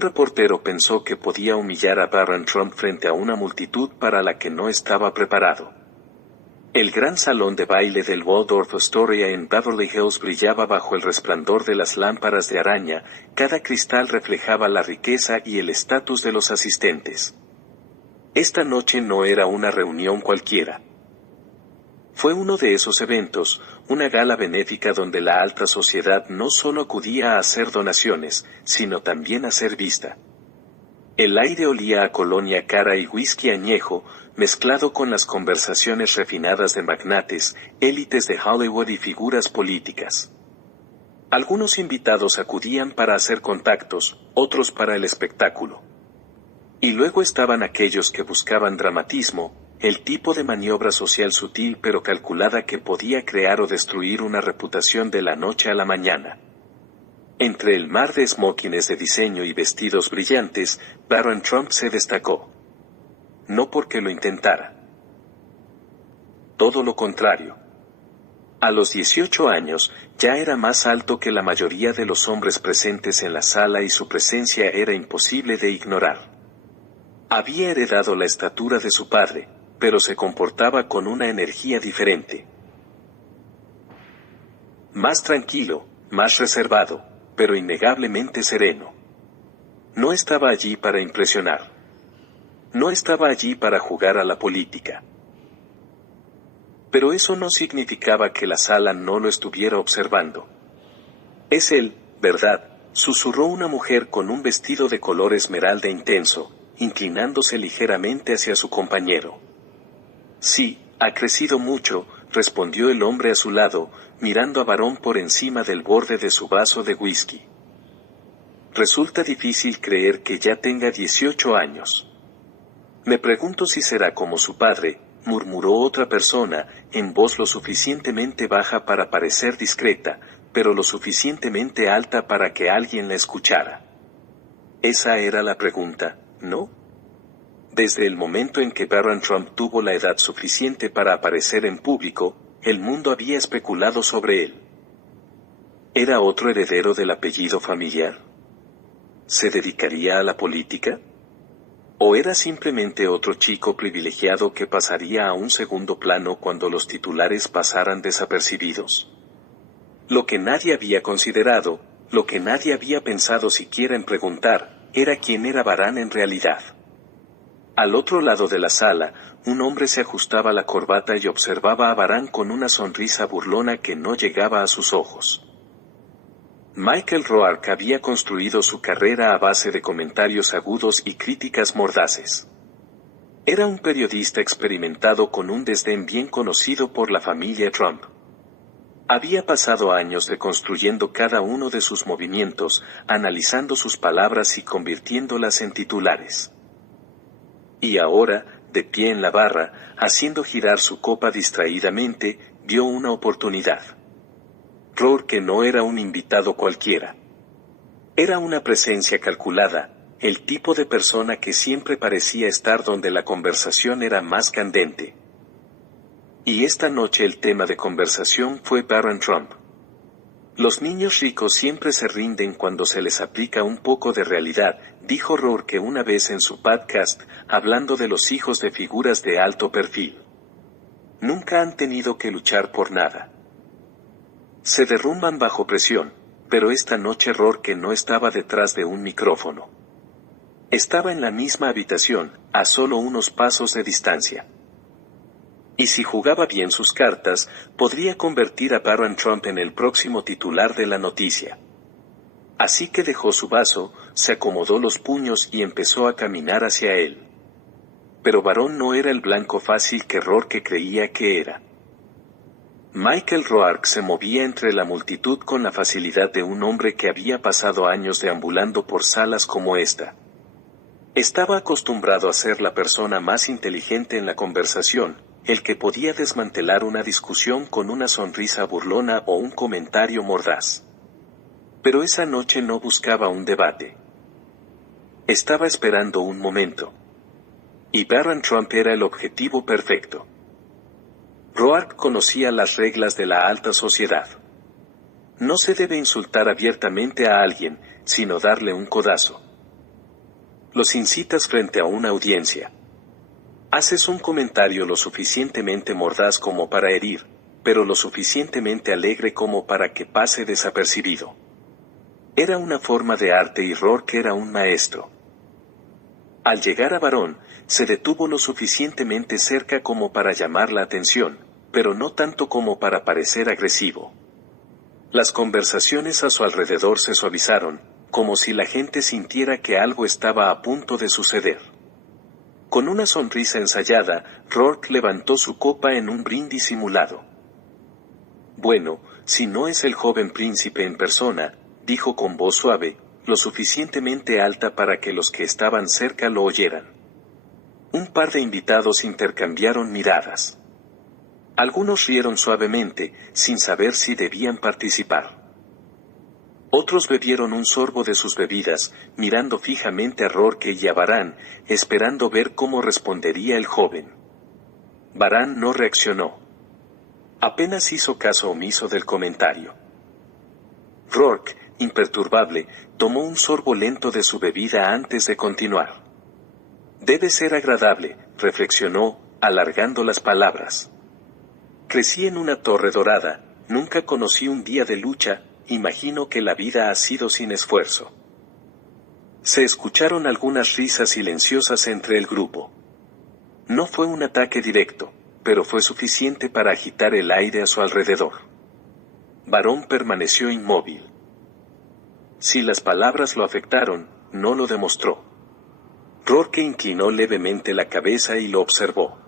Un reportero pensó que podía humillar a Barron Trump frente a una multitud para la que no estaba preparado. El gran salón de baile del Waldorf Astoria en Beverly Hills brillaba bajo el resplandor de las lámparas de araña, cada cristal reflejaba la riqueza y el estatus de los asistentes. Esta noche no era una reunión cualquiera. Fue uno de esos eventos, una gala benéfica donde la alta sociedad no solo acudía a hacer donaciones, sino también a ser vista. El aire olía a colonia cara y whisky añejo, mezclado con las conversaciones refinadas de magnates, élites de Hollywood y figuras políticas. Algunos invitados acudían para hacer contactos, otros para el espectáculo. Y luego estaban aquellos que buscaban dramatismo, el tipo de maniobra social sutil pero calculada que podía crear o destruir una reputación de la noche a la mañana. Entre el mar de smokines de diseño y vestidos brillantes, Barron Trump se destacó. No porque lo intentara. Todo lo contrario. A los 18 años, ya era más alto que la mayoría de los hombres presentes en la sala y su presencia era imposible de ignorar. Había heredado la estatura de su padre, pero se comportaba con una energía diferente. Más tranquilo, más reservado, pero innegablemente sereno. No estaba allí para impresionar. No estaba allí para jugar a la política. Pero eso no significaba que la sala no lo estuviera observando. Es él, ¿verdad?, susurró una mujer con un vestido de color esmeralda intenso, inclinándose ligeramente hacia su compañero. Sí, ha crecido mucho, respondió el hombre a su lado, mirando a Barón por encima del borde de su vaso de whisky. Resulta difícil creer que ya tenga 18 años. Me pregunto si será como su padre, murmuró otra persona, en voz lo suficientemente baja para parecer discreta, pero lo suficientemente alta para que alguien la escuchara. Esa era la pregunta, ¿no? Desde el momento en que Barron Trump tuvo la edad suficiente para aparecer en público, el mundo había especulado sobre él. ¿Era otro heredero del apellido familiar? ¿Se dedicaría a la política? ¿O era simplemente otro chico privilegiado que pasaría a un segundo plano cuando los titulares pasaran desapercibidos? Lo que nadie había considerado, lo que nadie había pensado siquiera en preguntar, era quién era Barán en realidad. Al otro lado de la sala, un hombre se ajustaba la corbata y observaba a Barán con una sonrisa burlona que no llegaba a sus ojos. Michael Roark había construido su carrera a base de comentarios agudos y críticas mordaces. Era un periodista experimentado con un desdén bien conocido por la familia Trump. Había pasado años deconstruyendo cada uno de sus movimientos, analizando sus palabras y convirtiéndolas en titulares. Y ahora, de pie en la barra, haciendo girar su copa distraídamente, vio una oportunidad. Roark no era un invitado cualquiera. Era una presencia calculada, el tipo de persona que siempre parecía estar donde la conversación era más candente. Y esta noche el tema de conversación fue Barron Trump. Los niños ricos siempre se rinden cuando se les aplica un poco de realidad, dijo Roark una vez en su podcast, hablando de los hijos de figuras de alto perfil. Nunca han tenido que luchar por nada. Se derrumban bajo presión, pero esta noche Roark no estaba detrás de un micrófono. Estaba en la misma habitación, a solo unos pasos de distancia. Y si jugaba bien sus cartas, podría convertir a Barron Trump en el próximo titular de la noticia. Así que dejó su vaso, se acomodó los puños y empezó a caminar hacia él. Pero Barón no era el blanco fácil que Roark creía que era. Michael Roark se movía entre la multitud con la facilidad de un hombre que había pasado años deambulando por salas como esta. Estaba acostumbrado a ser la persona más inteligente en la conversación, el que podía desmantelar una discusión con una sonrisa burlona o un comentario mordaz. Pero esa noche no buscaba un debate. Estaba esperando un momento. Y Barron Trump era el objetivo perfecto. Roark conocía las reglas de la alta sociedad. No se debe insultar abiertamente a alguien, sino darle un codazo. Los incitas frente a una audiencia. Haces un comentario lo suficientemente mordaz como para herir, pero lo suficientemente alegre como para que pase desapercibido. Era una forma de arte y Rourke era un maestro. Al llegar a Varón, se detuvo lo suficientemente cerca como para llamar la atención, pero no tanto como para parecer agresivo. Las conversaciones a su alrededor se suavizaron, como si la gente sintiera que algo estaba a punto de suceder. Con una sonrisa ensayada, Rourke levantó su copa en un brindis simulado. Bueno, si no es el joven príncipe en persona, dijo con voz suave, lo suficientemente alta para que los que estaban cerca lo oyeran. Un par de invitados intercambiaron miradas. Algunos rieron suavemente, sin saber si debían participar. Otros bebieron un sorbo de sus bebidas, mirando fijamente a Rourke y a Varán, esperando ver cómo respondería el joven. Varán no reaccionó. Apenas hizo caso omiso del comentario. Rourke, imperturbable, tomó un sorbo lento de su bebida antes de continuar. Debe ser agradable, reflexionó, alargando las palabras. Crecí en una torre dorada, nunca conocí un día de lucha, imagino que la vida ha sido sin esfuerzo. Se escucharon algunas risas silenciosas entre el grupo. No fue un ataque directo, pero fue suficiente para agitar el aire a su alrededor. Varón permaneció inmóvil. Si las palabras lo afectaron, no lo demostró. Rourke inclinó levemente la cabeza y lo observó.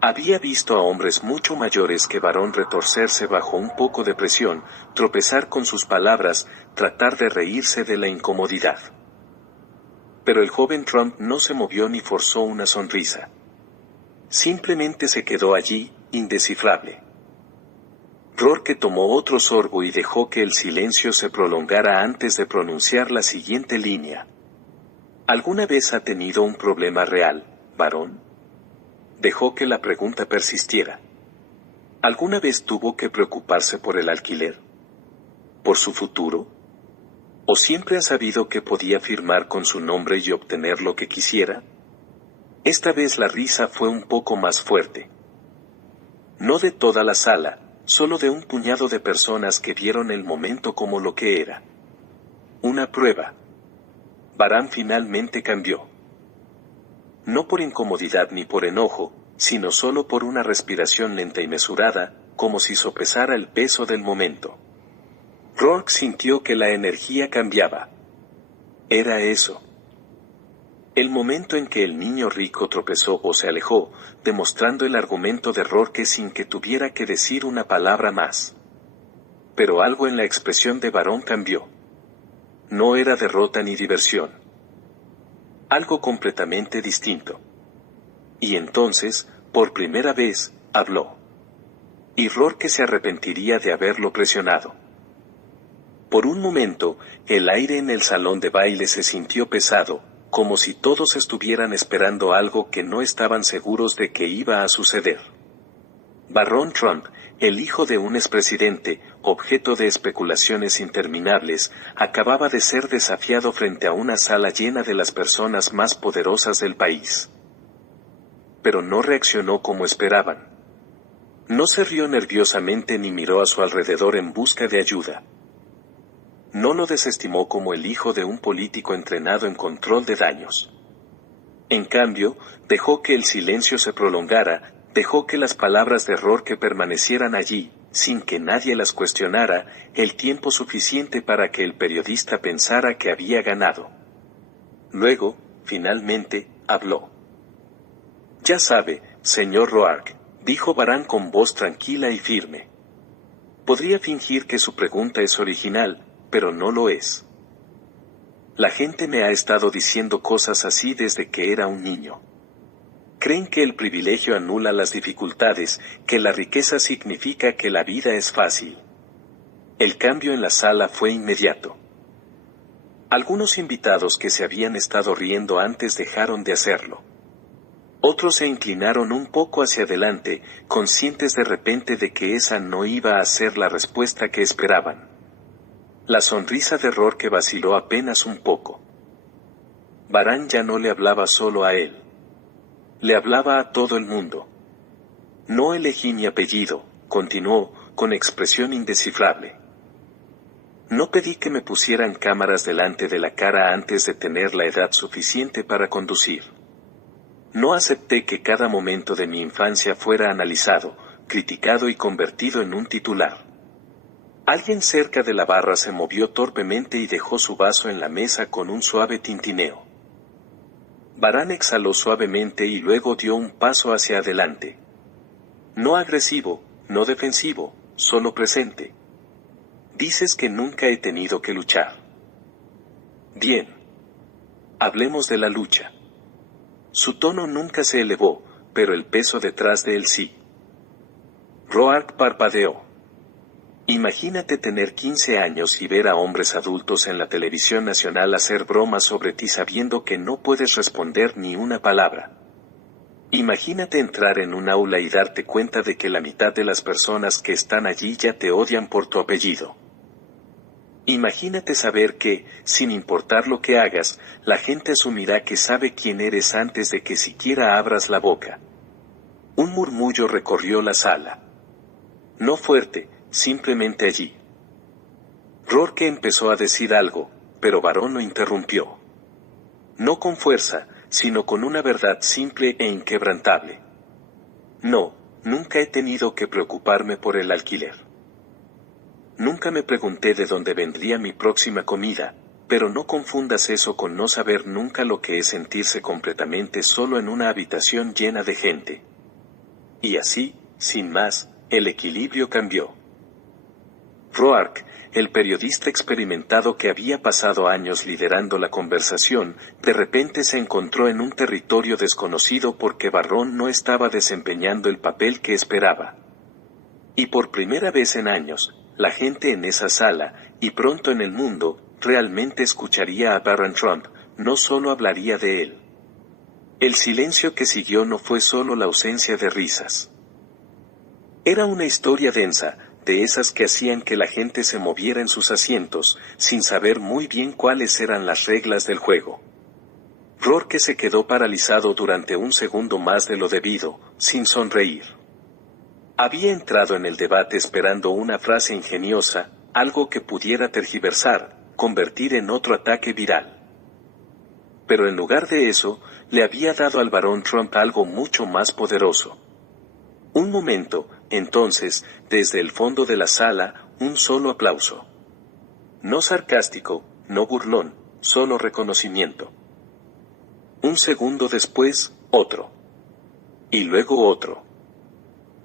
Había visto a hombres mucho mayores que Varón retorcerse bajo un poco de presión, tropezar con sus palabras, tratar de reírse de la incomodidad. Pero el joven Trump no se movió ni forzó una sonrisa. Simplemente se quedó allí, indescifrable. Rourke tomó otro sorbo y dejó que el silencio se prolongara antes de pronunciar la siguiente línea. ¿Alguna vez ha tenido un problema real, Varón? Dejó que la pregunta persistiera. ¿Alguna vez tuvo que preocuparse por el alquiler? ¿Por su futuro? ¿O siempre ha sabido que podía firmar con su nombre y obtener lo que quisiera? Esta vez la risa fue un poco más fuerte. No de toda la sala, solo de un puñado de personas que vieron el momento como lo que era. Una prueba. Varán finalmente cambió. No por incomodidad ni por enojo, sino solo por una respiración lenta y mesurada, como si sopesara el peso del momento. Rourke sintió que la energía cambiaba. Era eso. El momento en que el niño rico tropezó o se alejó, demostrando el argumento de Rourke sin que tuviera que decir una palabra más. Pero algo en la expresión de Varón cambió. No era derrota ni diversión. Algo completamente distinto. Y entonces, por primera vez, habló. Y Rourke se arrepentiría de haberlo presionado. Por un momento, el aire en el salón de baile se sintió pesado, como si todos estuvieran esperando algo que no estaban seguros de que iba a suceder. Barron Trump, el hijo de un expresidente, objeto de especulaciones interminables, acababa de ser desafiado frente a una sala llena de las personas más poderosas del país. Pero no reaccionó como esperaban. No se rió nerviosamente ni miró a su alrededor en busca de ayuda. No lo desestimó como el hijo de un político entrenado en control de daños. En cambio, dejó que el silencio se prolongara, dejó que las palabras de Rourke permanecieran allí, sin que nadie las cuestionara, el tiempo suficiente para que el periodista pensara que había ganado. Luego, finalmente, habló. Ya sabe, señor Rourke, dijo Varán con voz tranquila y firme. Podría fingir que su pregunta es original, pero no lo es. La gente me ha estado diciendo cosas así desde que era un niño. Creen que el privilegio anula las dificultades, que la riqueza significa que la vida es fácil. El cambio en la sala fue inmediato. Algunos invitados que se habían estado riendo antes dejaron de hacerlo. Otros se inclinaron un poco hacia adelante, conscientes de repente de que esa no iba a ser la respuesta que esperaban. La sonrisa de Rourke vaciló apenas un poco. Varane ya no le hablaba solo a él. Le hablaba a todo el mundo. No elegí mi apellido, continuó, con expresión indescifrable. No pedí que me pusieran cámaras delante de la cara antes de tener la edad suficiente para conducir. No acepté que cada momento de mi infancia fuera analizado, criticado y convertido en un titular. Alguien cerca de la barra se movió torpemente y dejó su vaso en la mesa con un suave tintineo. Varane exhaló suavemente y luego dio un paso hacia adelante. No agresivo, no defensivo, solo presente. Dices que nunca he tenido que luchar. Bien. Hablemos de la lucha. Su tono nunca se elevó, pero el peso detrás de él sí. Roark parpadeó. Imagínate tener 15 años y ver a hombres adultos en la televisión nacional hacer bromas sobre ti sabiendo que no puedes responder ni una palabra. Imagínate entrar en un aula y darte cuenta de que la mitad de las personas que están allí ya te odian por tu apellido. Imagínate saber que, sin importar lo que hagas, la gente asumirá que sabe quién eres antes de que siquiera abras la boca. Un murmullo recorrió la sala. No fuerte, simplemente allí. Rourke empezó a decir algo, pero Varane lo interrumpió. No con fuerza, sino con una verdad simple e inquebrantable. No, nunca he tenido que preocuparme por el alquiler. Nunca me pregunté de dónde vendría mi próxima comida, pero no confundas eso con no saber nunca lo que es sentirse completamente solo en una habitación llena de gente. Y así, sin más, el equilibrio cambió. Roark, el periodista experimentado que había pasado años liderando la conversación, de repente se encontró en un territorio desconocido porque Varane no estaba desempeñando el papel que esperaba. Y por primera vez en años, la gente en esa sala, y pronto en el mundo, realmente escucharía a Barron Trump, no solo hablaría de él. El silencio que siguió no fue solo la ausencia de risas. Era una historia densa, de esas que hacían que la gente se moviera en sus asientos, sin saber muy bien cuáles eran las reglas del juego. Rourke se quedó paralizado durante un segundo más de lo debido, sin sonreír. Había entrado en el debate esperando una frase ingeniosa, algo que pudiera tergiversar, convertir en otro ataque viral. Pero en lugar de eso, le había dado al barón Trump algo mucho más poderoso. Un momento, entonces, desde el fondo de la sala, un solo aplauso. No sarcástico, no burlón, solo reconocimiento. Un segundo después, otro. Y luego otro.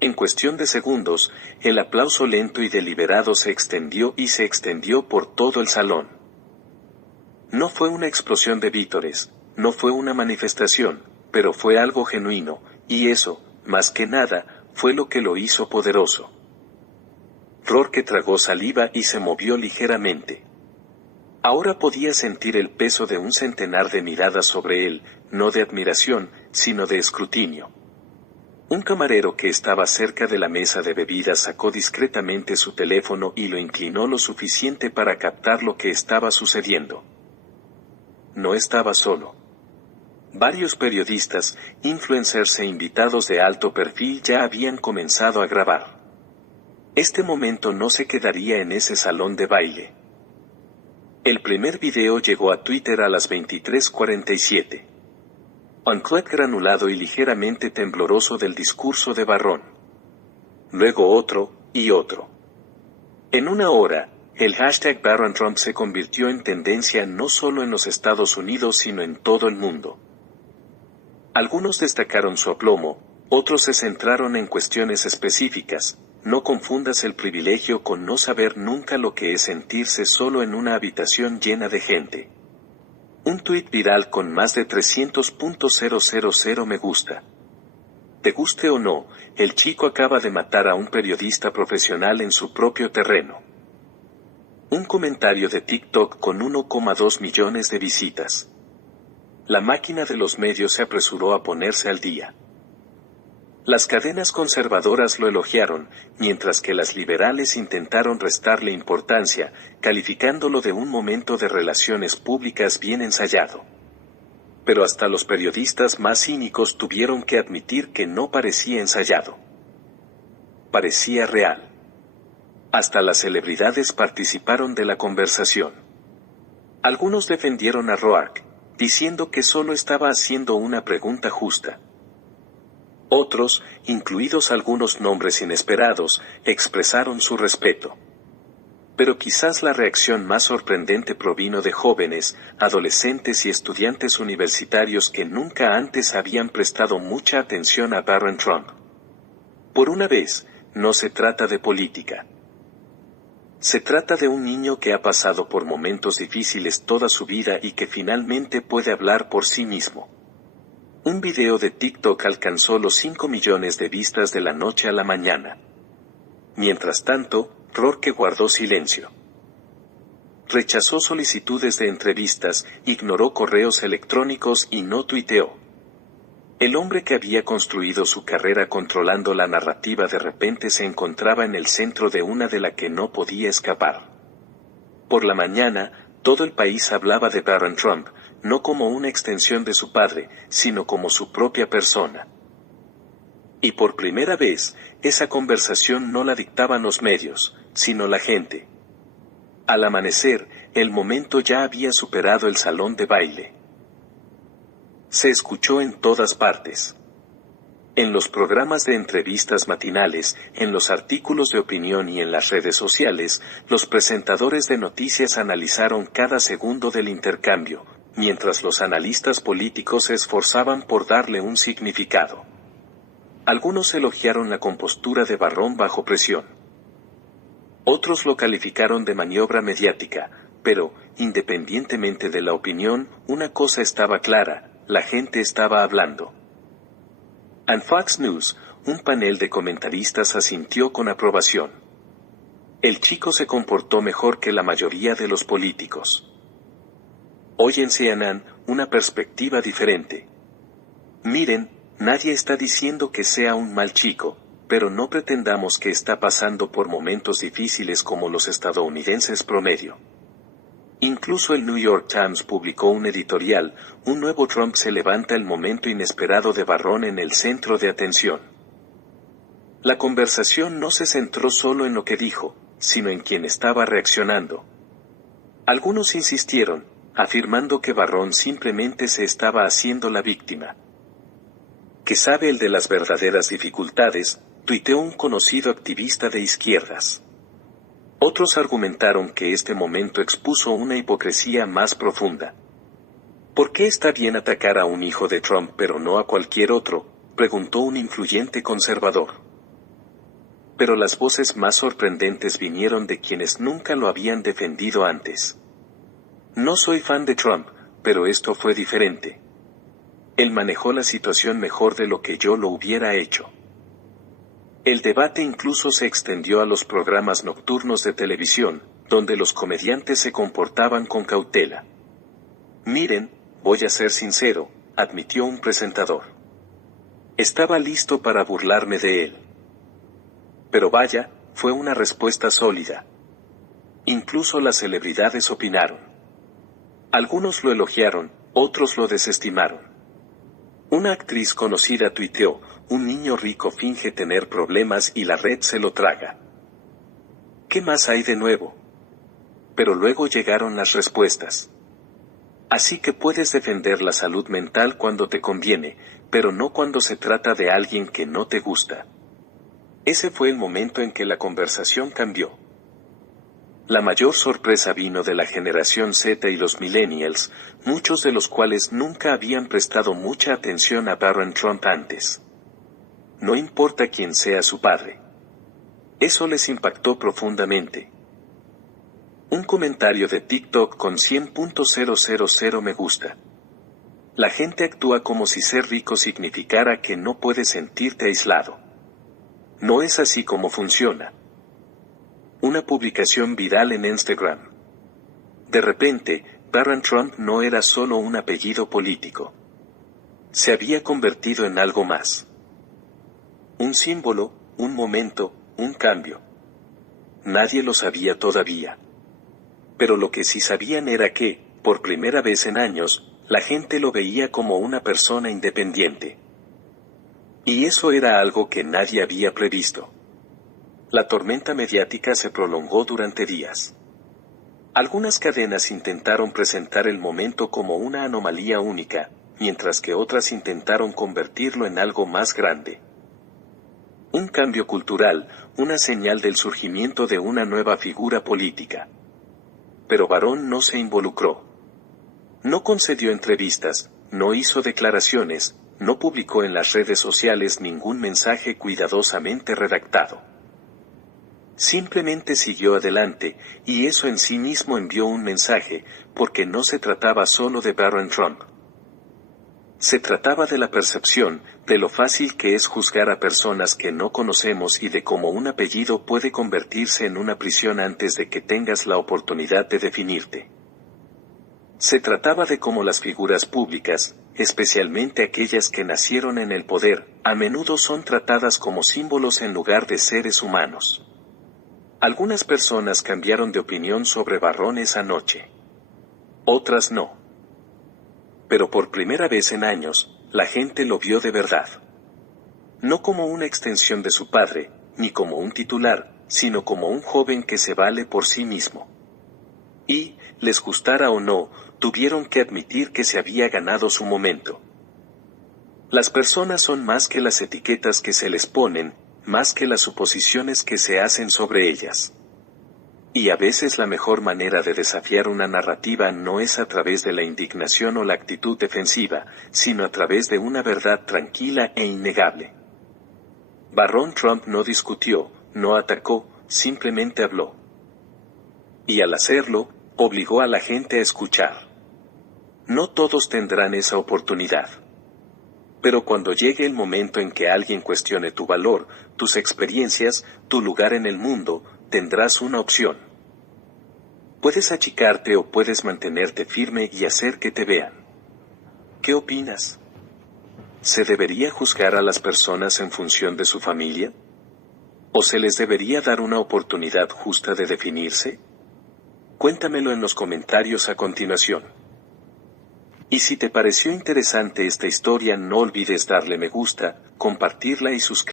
En cuestión de segundos, el aplauso lento y deliberado se extendió y se extendió por todo el salón. No fue una explosión de vítores, no fue una manifestación, pero fue algo genuino, y eso, más que nada, fue lo que lo hizo poderoso. Rourke tragó saliva y se movió ligeramente. Ahora podía sentir el peso de un centenar de miradas sobre él, no de admiración, sino de escrutinio. Un camarero que estaba cerca de la mesa de bebidas sacó discretamente su teléfono y lo inclinó lo suficiente para captar lo que estaba sucediendo. No estaba solo. Varios periodistas, influencers e invitados de alto perfil ya habían comenzado a grabar. Este momento no se quedaría en ese salón de baile. El primer video llegó a Twitter a las 23:47. Un clip granulado y ligeramente tembloroso del discurso de Varane. Luego otro, y otro. En una hora, el hashtag Barron Trump se convirtió en tendencia no solo en los Estados Unidos sino en todo el mundo. Algunos destacaron su aplomo, otros se centraron en cuestiones específicas. No confundas el privilegio con no saber nunca lo que es sentirse solo en una habitación llena de gente. Un tuit viral con más de 300.000 me gusta. Te guste o no, el chico acaba de matar a un periodista profesional en su propio terreno. Un comentario de TikTok con 1,2 millones de visitas. La máquina de los medios se apresuró a ponerse al día. Las cadenas conservadoras lo elogiaron, mientras que las liberales intentaron restarle importancia, calificándolo de un momento de relaciones públicas bien ensayado. Pero hasta los periodistas más cínicos tuvieron que admitir que no parecía ensayado. Parecía real. Hasta las celebridades participaron de la conversación. Algunos defendieron a Roark, diciendo que solo estaba haciendo una pregunta justa. Otros, incluidos algunos nombres inesperados, expresaron su respeto. Pero quizás la reacción más sorprendente provino de jóvenes, adolescentes y estudiantes universitarios que nunca antes habían prestado mucha atención a Barron Trump. Por una vez, no se trata de política. Se trata de un niño que ha pasado por momentos difíciles toda su vida y que finalmente puede hablar por sí mismo. Un video de TikTok alcanzó los 5 millones de vistas de la noche a la mañana. Mientras tanto, Roark guardó silencio. Rechazó solicitudes de entrevistas, ignoró correos electrónicos y no tuiteó. El hombre que había construido su carrera controlando la narrativa de repente se encontraba en el centro de una de la que no podía escapar. Por la mañana, todo el país hablaba de Barron Trump, no como una extensión de su padre, sino como su propia persona. Y por primera vez, esa conversación no la dictaban los medios, sino la gente. Al amanecer, el momento ya había superado el salón de baile. Se escuchó en todas partes. En los programas de entrevistas matinales, en los artículos de opinión y en las redes sociales, los presentadores de noticias analizaron cada segundo del intercambio, mientras los analistas políticos se esforzaban por darle un significado. Algunos elogiaron la compostura de Barron bajo presión. Otros lo calificaron de maniobra mediática, pero, independientemente de la opinión, una cosa estaba clara: la gente estaba hablando. En Fox News, un panel de comentaristas asintió con aprobación. El chico se comportó mejor que la mayoría de los políticos. Hoy en CNN, una perspectiva diferente. Miren, nadie está diciendo que sea un mal chico, pero no pretendamos que está pasando por momentos difíciles como los estadounidenses promedio. Incluso el New York Times publicó un editorial: un nuevo Trump se levanta, el momento inesperado de Barron en el centro de atención. La conversación no se centró solo en lo que dijo, sino en quien estaba reaccionando. Algunos insistieron, afirmando que Barron simplemente se estaba haciendo la víctima. Que sabe el de las verdaderas dificultades, tuiteó un conocido activista de izquierdas. Otros argumentaron que este momento expuso una hipocresía más profunda. ¿Por qué está bien atacar a un hijo de Trump pero no a cualquier otro?, preguntó un influyente conservador. Pero las voces más sorprendentes vinieron de quienes nunca lo habían defendido antes. No soy fan de Trump, pero esto fue diferente. Él manejó la situación mejor de lo que yo lo hubiera hecho. El debate incluso se extendió a los programas nocturnos de televisión, donde los comediantes se comportaban con cautela. Miren, voy a ser sincero, admitió un presentador. Estaba listo para burlarme de él. Pero vaya, fue una respuesta sólida. Incluso las celebridades opinaron. Algunos lo elogiaron, otros lo desestimaron. Una actriz conocida tuiteó: un niño rico finge tener problemas y la red se lo traga. ¿Qué más hay de nuevo? Pero luego llegaron las respuestas. Así que puedes defender la salud mental cuando te conviene, pero no cuando se trata de alguien que no te gusta. Ese fue el momento en que la conversación cambió. La mayor sorpresa vino de la generación Z y los millennials, muchos de los cuales nunca habían prestado mucha atención a Barron Trump antes. No importa quién sea su padre. Eso les impactó profundamente. Un comentario de TikTok con 100.000 me gusta. La gente actúa como si ser rico significara que no puedes sentirte aislado. No es así como funciona. Una publicación viral en Instagram. De repente, Barron Trump no era solo un apellido político. Se había convertido en algo más. Un símbolo, un momento, un cambio. Nadie lo sabía todavía. Pero lo que sí sabían era que, por primera vez en años, la gente lo veía como una persona independiente. Y eso era algo que nadie había previsto. La tormenta mediática se prolongó durante días. Algunas cadenas intentaron presentar el momento como una anomalía única, mientras que otras intentaron convertirlo en algo más grande. Un cambio cultural, una señal del surgimiento de una nueva figura política. Pero Barron no se involucró. No concedió entrevistas, no hizo declaraciones, no publicó en las redes sociales ningún mensaje cuidadosamente redactado. Simplemente siguió adelante, y eso en sí mismo envió un mensaje, porque no se trataba solo de Barron Trump. Se trataba de la percepción, de lo fácil que es juzgar a personas que no conocemos y de cómo un apellido puede convertirse en una prisión antes de que tengas la oportunidad de definirte. Se trataba de cómo las figuras públicas, especialmente aquellas que nacieron en el poder, a menudo son tratadas como símbolos en lugar de seres humanos. Algunas personas cambiaron de opinión sobre Barron esa noche. Otras no. Pero por primera vez en años, la gente lo vio de verdad. No como una extensión de su padre, ni como un titular, sino como un joven que se vale por sí mismo. Y, les gustara o no, tuvieron que admitir que se había ganado su momento. Las personas son más que las etiquetas que se les ponen, más que las suposiciones que se hacen sobre ellas. Y a veces la mejor manera de desafiar una narrativa no es a través de la indignación o la actitud defensiva, sino a través de una verdad tranquila e innegable. Barron Trump no discutió, no atacó, simplemente habló. Y al hacerlo, obligó a la gente a escuchar. No todos tendrán esa oportunidad. Pero cuando llegue el momento en que alguien cuestione tu valor, tus experiencias, tu lugar en el mundo, tendrás una opción. Puedes achicarte o puedes mantenerte firme y hacer que te vean. ¿Qué opinas? ¿Se debería juzgar a las personas en función de su familia? ¿O se les debería dar una oportunidad justa de definirse? Cuéntamelo en los comentarios a continuación. Y si te pareció interesante esta historia, no olvides darle me gusta, compartirla y suscribirte.